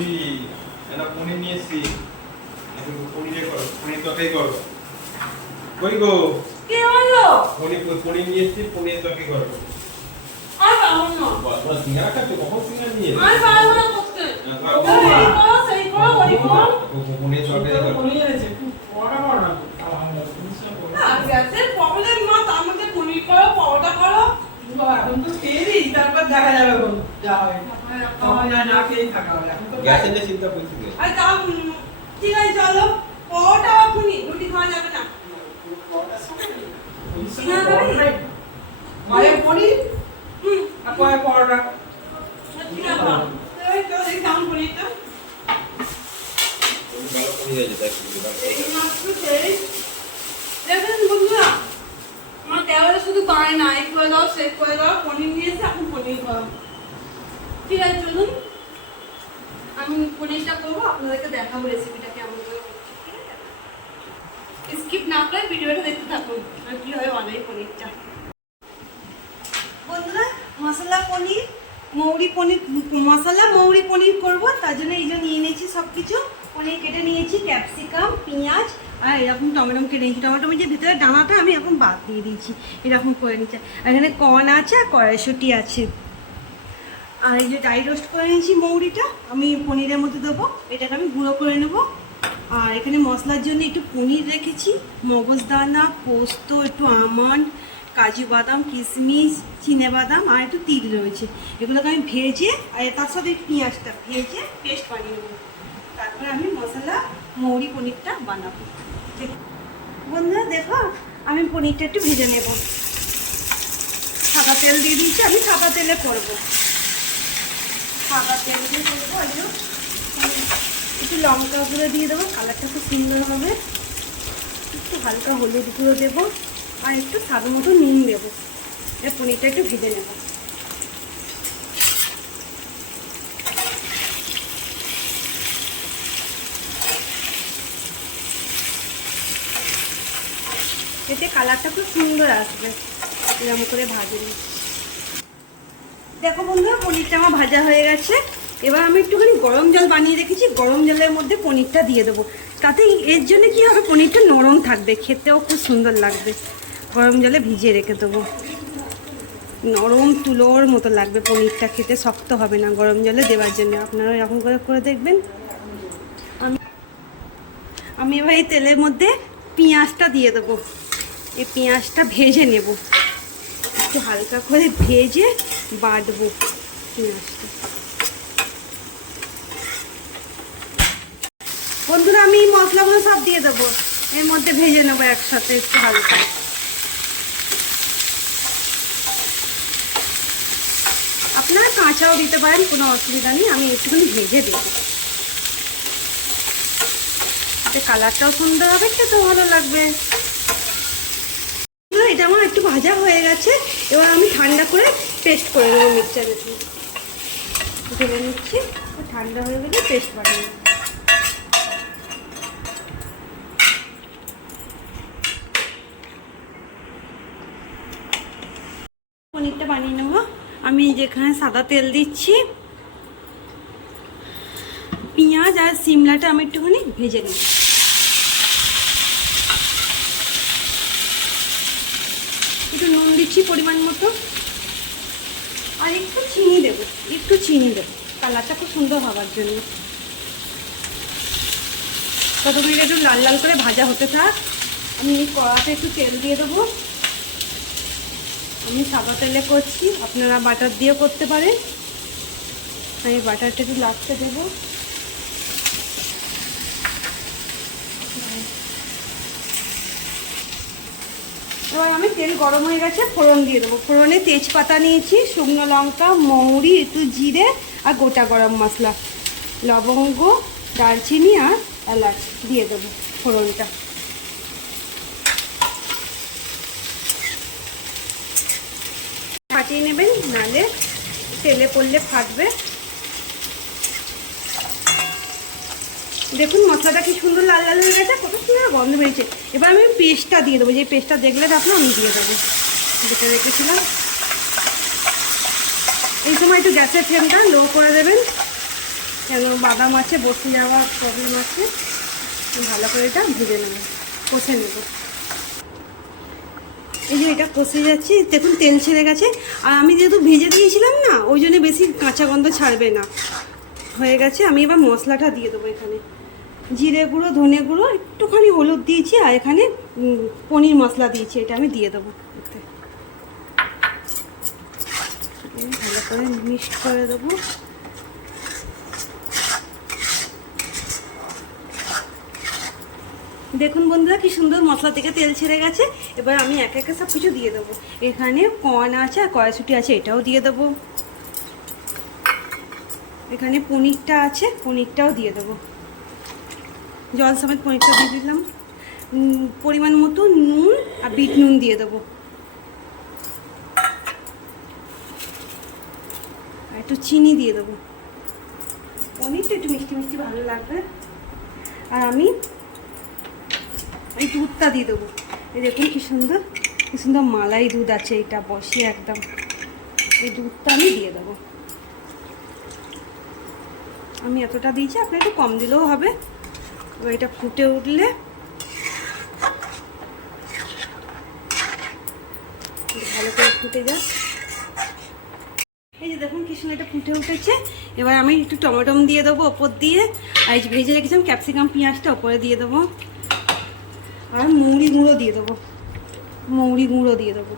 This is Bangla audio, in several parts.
এসছি, একটা পনির নিয়ে এসছি। এখন পনিরে করো, পনির তরকারি করো। কই গো? কি হলো? পনির নিয়ে এসছি, পনির তরকারি করো। আর পাবো না। বাবা সিঙ্গারা খাচ্ছো? কখন সিঙ্গারা নিয়ে এলে? আর পাবো না করতে। এই করো, সেই করো, ওই করো। পনির তরকারি করো। পনির এনেছে, খুব বড় বড় না। আর গ্যাসের প্রবলেম মা, তার মধ্যে পনির করো, পরোটা করো। এখন তো খেয়ে দিই, তারপর দেখা যাবে কোন যা হবে। তখন না খেয়েই থাকা হবে। এখন তো গ্যাসের নিয়ে চিন্তা করছি কে? আর তাও ঠিক আছে চলো, পরোটা আর পনির, রুটি খাওয়া যাবে না। মায়ের পনির হুম, আর কয় পরোটা। ঠিক আছে। এই তো এই দাম পনিরটা। ভালো পনির আছে তাই এই মাত্র সেই। দেখেন বন্ধুরা, আমার দেওয়ালে শুধু পায় না, এই করে দাও, সে করে দাও, পনির নিয়েছে, এখন পনির করো। ঠিক আছে চলুন, আমি পনিরটা করবো, আপনাদেরকে দেখাবো রেসিপিটা কেমন করে করছি, ঠিক আছে? স্কিপ না করে ভিডিওটা দেখতে থাকুন আর কিভাবে বানাই পনিরটা। বন্ধুরা, মশলা পনির, মৌরি পনির, মশলা মৌরি পনির করবো, তার জন্য এই যে নিয়ে নিয়েছি সব কিছু। পনির কেটে নিয়েছি, ক্যাপসিকাম, পেঁয়াজ আর এরকম টমেটো কেটে নিয়েছি। টমেটোর যে ভিতরে ডানাটা আমি এখন বাদ দিয়ে দিয়েছি, এরকম করে নিচ্ছি। এখানে কর্ন আছে আর কড়াইশুঁটি আছে। আর এই যে ড্রাই রোস্ট করে নিয়েছি মৌরিটা, আমি পনিরের মধ্যে দেবো, এটাকে আমি গুঁড়ো করে নেব। আর এখানে মশলার জন্য একটু পনির রেখেছি, মগজদানা, পোস্ত, একটু আমন্ড, কাজু বাদাম, কিশমিশ, চিনেবাদাম আর একটু তিল রয়েছে। এগুলোকে আমি ভেজে আর তার সাথে একটু পেঁয়াজটা ভেজে পেস্ট বানিয়ে নেবো। তারপরে আমি মশলা মৌরি পনিরটা বানাবো। বন্ধুরা দেখো, আমি পনিরটা একটু ভেজে নেব। সাদা তেল দিয়ে দিয়েছি, আমি সাদা তেলে করবো। সাদা তেল দিয়ে করবো। একটু লঙ্কা গুঁড়ো দিয়ে দেবো, কালারটা খুব সুন্দর হবে। একটু হালকা হলুদ গুঁড়ো দেবো আর একটু স্বাদ মতো নুন দেবো। এবার পনিরটা একটু ভেজে নেব। এতে কালারটা খুব সুন্দর আসবে, এরকম করে ভাজলে। দেখো বন্ধুরা, পনিরটা আমার ভাজা হয়ে গেছে। এবার আমি একটুখানি গরম জল বানিয়ে রেখেছি, গরম জলের মধ্যে পনিরটা দিয়ে দেবো। তাতে এর জন্য কি হবে, পনিরটা নরম থাকবে, খেতেও খুব সুন্দর লাগবে। গরম জলে ভিজিয়ে রেখে দেবো, নরম তুলোর মতো লাগবে পনিরটা, খেতে শক্ত হবে না গরম জলে দেওয়ার জন্য। আপনারা এরকম করে করে দেখবেন। আমি এবার এই তেলের মধ্যে পেঁয়াজটা দিয়ে দেবো। এই পেঁয়াজটা ভেজে নেব, একটু হালকা করে ভেজে বাটবো পেঁয়াজটা। বন্ধুরা, আমি এই মশলাগুলো সব দিয়ে দেবো, এর মধ্যে ভেজে নেবো একসাথে একটু হালকা। আপনারা কাঁচাও দিতে পারেন, কোনো অসুবিধা নেই। আমি একটুখানি ভেজে দেবো, এতে কালারটাও সুন্দর হবে, খেতেও ভালো লাগবে। এটা আমার একটু ভাজা হয়ে গেছে, এবার আমি ঠান্ডা করে পেস্ট করে দেবো মিক্সচারে। ঢেলে নিচ্ছি, ঠান্ডা হয়ে গেলে পেস্ট বানিয়ে নেব। পনিরটা বানিয়ে নেব। আমি যেখানে সাদা তেল দিচ্ছি, পেঁয়াজ আর সিমলাটা আমি একটুখানি ভেজে নিই। একটু নুন দিচ্ছি পরিমাণ মতো, আর একটু চিনি দেবো, একটু চিনি দেবো কালারটা খুব সুন্দর হওয়ার জন্য। ততক্ষণ একটু লাল লাল করে ভাজা হতে থাক। আমি এই কড়াতে একটু তেল দিয়ে দেবো। আমি সাদা তেলে করছি, আপনারা বাটার দিয়েও করতে পারেন। আমি বাটারটা একটু লাস্টে দেবো। এবার আমি তেল গরম হয়ে গেছে, ফোড়ন দিয়ে দেবো। ফোড়নে তেজপাতা নিয়েছি, শুকনো লঙ্কা, মৌরি, একটু জিরে আর গোটা গরম মশলা, লবঙ্গ, দারচিনি আর এলাচ দিয়ে দেবো ফোড়নটা। ফাটিয়ে নেবেন, নাহলে তেলে পড়লে ফাটবে। দেখুন মশলাটা কি সুন্দর লাল লাল হয়ে গেছে, কত সুন্দর গন্ধ বেরিয়েছে। এবার আমি পেস্টটা দিয়ে দেবো, যে পেস্টটা দেখলেন আপনার, আমি দিয়ে দেবো যেটা রেখেছিলাম। এই সময় একটু গ্যাসের ফ্লেমটা লো করে দেবেন, কেন বাদাম আছে, বসে যাওয়ার প্রবলেম আছে। ভালো করে এটা ভেজে নেব, কষে নেব। এই যে এটা কষে যাচ্ছে, দেখুন তেল ছেড়ে গেছে। আর আমি যেহেতু ভেজে দিয়েছিলাম না, ওই জন্য বেশি কাঁচা গন্ধ ছাড়বে না। হয়ে গেছে। আমি এবার মশলাটা দিয়ে দেবো। এখানে জিরে গুঁড়ো, ধনে গুঁড়ো, একটুখানি হলুদ দিয়েছি, আর এখানে পনির মশলা দিয়েছি। এটা আমি দিয়ে দেবো। ভালো করে মিক্সড করে দেবো। দেখুন বন্ধুরা কি সুন্দর মশলা থেকে তেল ছেড়ে গেছে। এবার আমি একে একে সব কিছু দিয়ে দেবো। এখানে কর্ন আছে আর কড়াইশুঁটি আছে, এটাও দিয়ে দেবো। এখানে পনিরটা আছে, পনিরটাও দিয়ে দেবো। জল সমেত পনিরটা দিয়ে দিলাম। পরিমাণ মতো নুন আর বিট নুন দিয়ে দেবো। আর একটু চিনি দিয়ে দেবো। পনিরটা একটু মিষ্টি মিষ্টি ভালো লাগবে। আর আমি এই দুধটা দিয়ে দেবো। এই দেখুন কি সুন্দর মালাই দুধ আছে, এটা বসিয়ে একদম। এই দুধটা আমি দিয়ে দেবো। আমি এতটা দিয়েছি, আপনার একটু কম দিলেও হবে। এবার এটা ফুটে উঠলে ভালো করে ফুটে যাক। এই যে দেখুন কি সুন্দর এটা ফুটে উঠেছে। এবার আমি একটু টমেটো দিয়ে দেবো ওপর দিয়ে। আর এই ভেজে রেখেছিলাম ক্যাপসিকাম, পেঁয়াজটা ওপরে দিয়ে দেবো। আর মৌরি গুঁড়ো দিয়ে দেবো, মৌরি গুঁড়ো দিয়ে দেবো।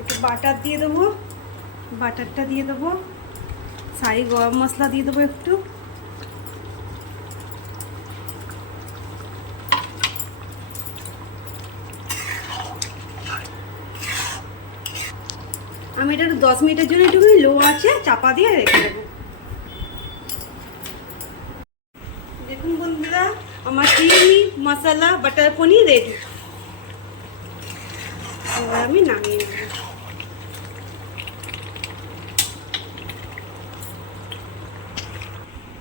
একটু বাটার দিয়ে দেবো, বাটারটা দিয়ে দেবো। সাই গরম মশলা দিয়ে দেবো একটু। আমি এটা 10 মিনিটের জন্য একটুখানি লো আছে চাপা দিয়ে রেখে দেবো। দেখুন বন্ধুরা আমার ক্রিমি মশলা বাটার পনির রেডি। এবার আমি নামিয়ে নেব।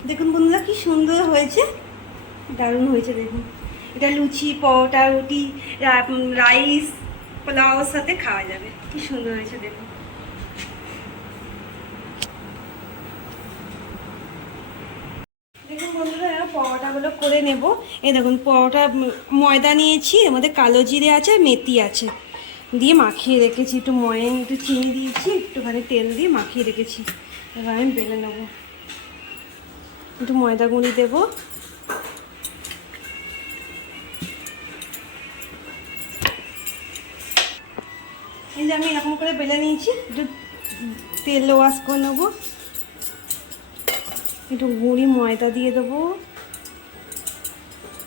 দেখুন বন্ধুরা কি সুন্দর হয়েছে, দারুণ হয়েছে। দেখুন এটা লুচি, পরোটা, রুটি, রাইস, পোলাওর সাথে খাওয়া যাবে। কি সুন্দর হয়েছে দেখুন। দেখুন বন্ধুরা পরোটাগুলো করে নেব। এই দেখুন পরোটা ময়দা নিয়েছি, এর মধ্যে কালো জিরে আছে, মেথি আছে, দিয়ে মাখিয়ে রেখেছি। একটু ময়ন, একটু চিনি দিয়েছি, একটুখানি তেল দিয়ে মাখিয়ে রেখেছি। এবার আমি বেলে নেব। একটু ময়দা গুঁড়ি দেবো। এই যে আমি এরকম করে বেলে নিয়েছি। একটু তেল ওয়াশ করে নেবো। একটু গুঁড়ি ময়দা দিয়ে দেবো।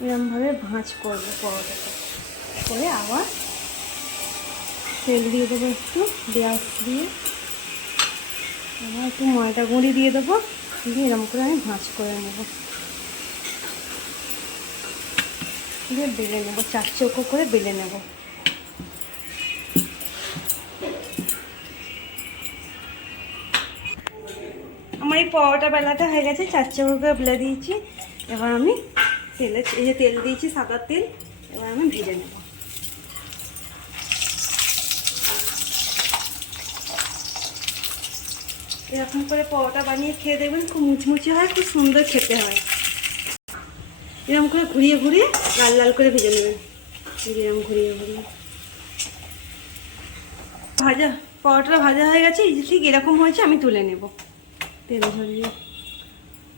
এরকমভাবে ভাঁজ করবো পরোটাটা করে। আবার তেল দিয়ে দেবো একটু, পেঁয়াজ দিয়ে। আবার একটু ময়দা গুঁড়ি দিয়ে দেবো, দিয়ে এরকম করে আমি ভাঁজ করে নেবো। দিয়ে বেলে নেবো, 4 চৌকো করে বেলে নেবো। আমার এই পরোটা বেলাটা হয়ে গেছে, 4 চৌকো করে বেলে দিয়েছি। এবার আমি এই যে তেল দিয়েছি, সাদা তেল। এবার আমি ভেজে নেব। এরকম করে পরোটা বানিয়ে খেয়ে দেখবেন, খুব মুচমুচে হয়, খুব সুন্দর খেতে হয়। এরকম করে ঘুরিয়ে ঘুরিয়ে লাল লাল করে ভেজে নেবেন। এরকম ঘুরিয়ে ঘুরিয়ে ভাজা পরোটা ভাজা হয়ে গেছে। এই যে ঠিক এরকম হয়েছে, আমি তুলে নেব। তেল ঝরিয়ে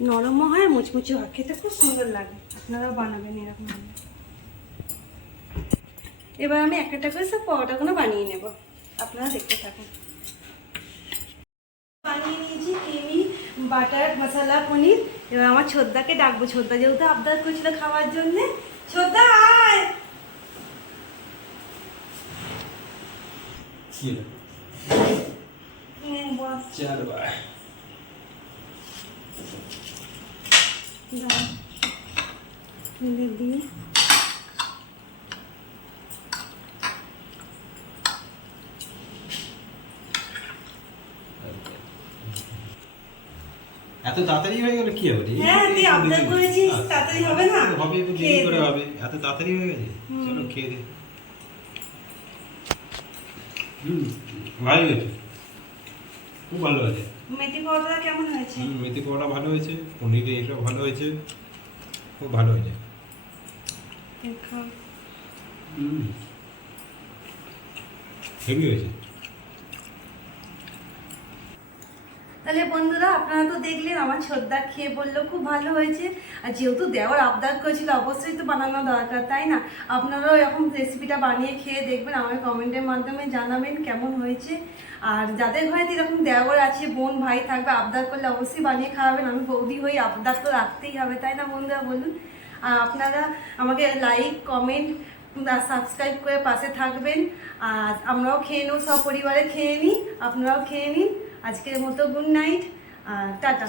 নরমও হয়, মুচমুচে হয়, খেতে খুব সুন্দর লাগে। আপনারাও বানাবেন এরকম। এবার আমি একটা করে সব পরোটাগুলো বানিয়ে নেব, আপনারা দেখতে থাকুন। বানিয়ে নিয়েছি ক্রিমি বাটার মশলা পনির। এবার আমার ছোদ্দাকে ডাকবো। ছোদ্দা যেহেতু আবদার করছিল খাওয়ার জন্য। ছোদ্দা আয়। দিয়ে এত তাড়াতাড়ি হয়ে গেল কি হবে? হ্যাঁ তুই আবদার করেছিস, তাড়াতাড়ি হবে না? হবে, একটু দেরি করে হবে। এত তাড়াতাড়ি হয়ে গেছে, চলো খেয়ে দে। ভালো হয়েছে, খুব ভালো হয়েছে। মেথি পরোটা কেমন হয়েছে? মেথি পরোটা ভালো হয়েছে, পনিরে এসব ভালো হয়েছে, খুব ভালো হয়েছে। দেখো। হেভি হয়েছে। তাহলে বন্ধুরা আপনারা তো দেখলেন আমার ছোটদা খেয়ে বললো খুব ভালো হয়েছে। আর যেহেতু দেওয়ার আবদার করেছিল অবশ্যই তো বানানো দরকার, তাই না? আপনারাও এরকম রেসিপিটা বানিয়ে খেয়ে দেখবেন, আমাকে কমেন্টের মাধ্যমে জানাবেন কেমন হয়েছে। আর যাদের ঘরে এরকম দেওয়ার আছে, বোন ভাই থাকবে, আবদার করলে অবশ্যই বানিয়ে খাওয়াবেন। আমি বৌদি হই, আবদার তো রাখতেই হবে, তাই না বন্ধুরা বলুন? আর আপনারা আমাকে লাইক কমেন্ট সাবস্ক্রাইব করে পাশে থাকবেন। আর আমরাও খেয়ে নেব, সব পরিবারে খেয়ে নিই, আপনারাও খেয়ে নিন। আজকের মতো গুড নাইট, টাটা।